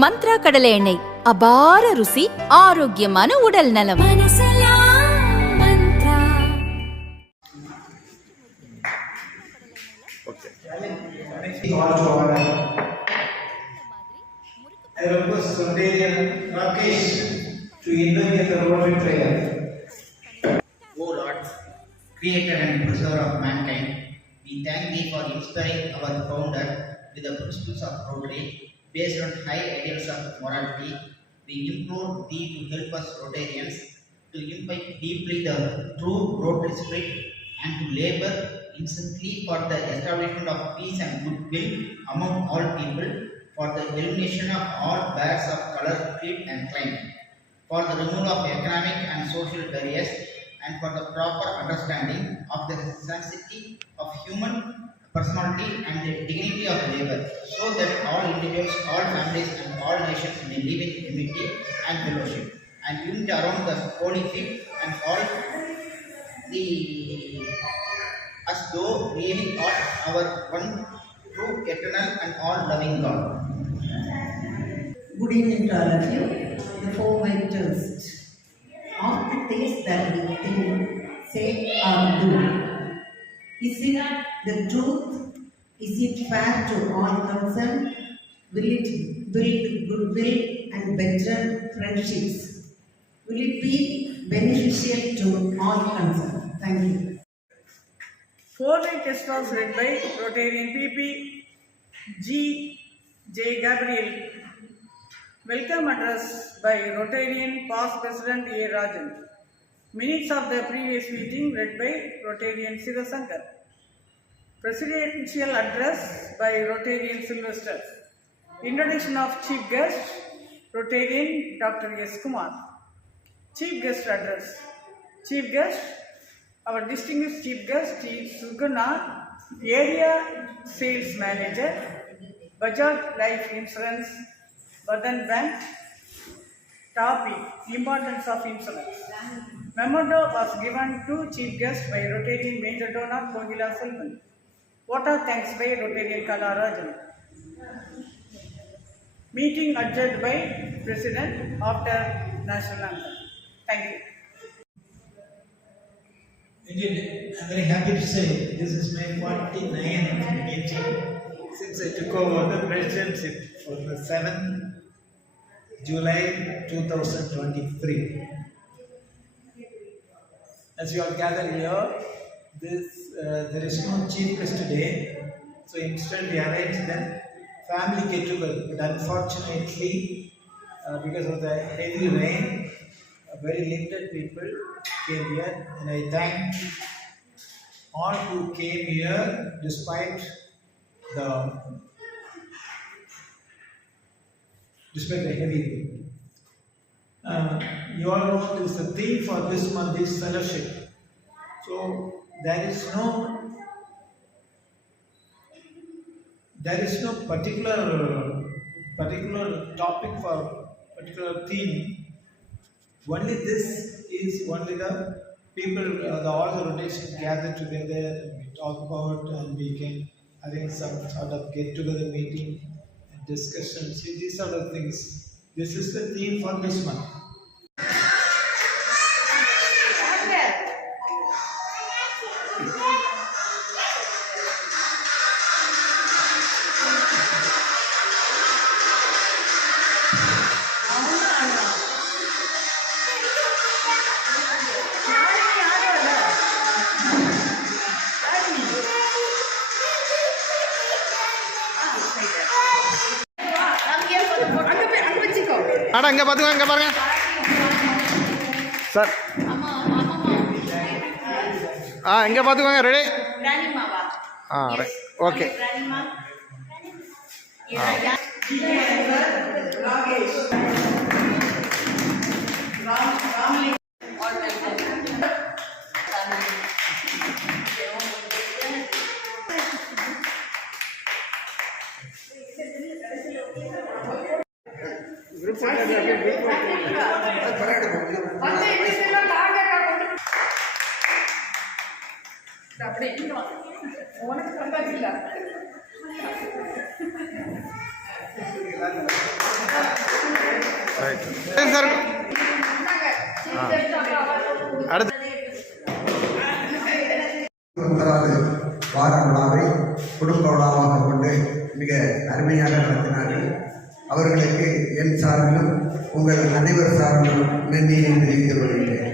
மந்த்ரா கடலை எண்ணெய் அபார ருசி ஆரோக்கியமான உடல் நலம் I request Sundayan Rakesh to invoke the Rotary prayer. O Lord, creator and preserver of mankind, we thank thee for inspiring our founder with the principles of Rotary based on high ideals of morality. We implore thee to help us Rotarians to imbibe deeply the true Rotary spirit and to labor incessantly for the establishment of peace and goodwill among all people, for the elimination of all barriers of color, creed, and climate for the removal of economic and social barriers and for the proper understanding of the sanctity of human personality and the dignity of labor so that all individuals, all families and all nations may live in unity and fellowship and unite around the holy feet and all the as though really are our one true eternal and all loving God. Good evening to all of you. Before my toast, of the things that we think, say, or do, is it the truth? Is it fair to all concerned? Will it build goodwill and better friendships? Will it be beneficial to all concerned? Thank you. Test was read by Rotarian PP G. J. Gabriel. Welcome address by Rotarian past President A. Rajan. Minutes of the previous meeting read by Rotarian Sivasankar. Presidential address by Rotarian Sylvester. Introduction of Chief Guest Rotarian Dr. S. Kumar. Chief Guest Address. Chief Guest, our distinguished Chief Guest is Sugana, Area Sales Manager, Bajaj Life Insurance, Badan Bank. Topic, Importance of Insurance. Memorando was given to Chief Guest by Rotarian Major Donor Kogila Selvan. Water thanks by Rotarian Kala Rajan. Meeting adjourned by President after National Anthem. Thank you. Indeed, I'm very happy to say this is my 49th meeting since I took over the presidency for the 7th July 2023. As you all gather here, this uh, there is no chief guest today, so instead we arranged a family get together. But unfortunately, uh, because of the heavy rain, uh, very limited people came here, and I thank all who came here despite the despite the heavy rain. Uh, you all know this the theme for this month is fellowship. So there is no there is no particular particular topic for particular theme. Only this is only the people, uh, the all the rotation gather together and we talk about and we can arrange some sort of get together meeting and discussion. See these sort of things. This is the theme for this month. அடா இங்கே பார்த்துங்க இங்கே பாருங்க. Sir. ஆ இங்கே பார்த்துக்கோங்க ready ஆ right okay உனக்கு சார் அடுத்து வார விழாவை குடும்ப விழாவாக கொண்டு மிக அருமையாக நடத்தினார்கள். அவர்களுக்கு என் சார்பிலும் உங்கள் அனைவர் சார்பிலும் நன்றியை தெரிவித்துக் கொள்கிறேன்.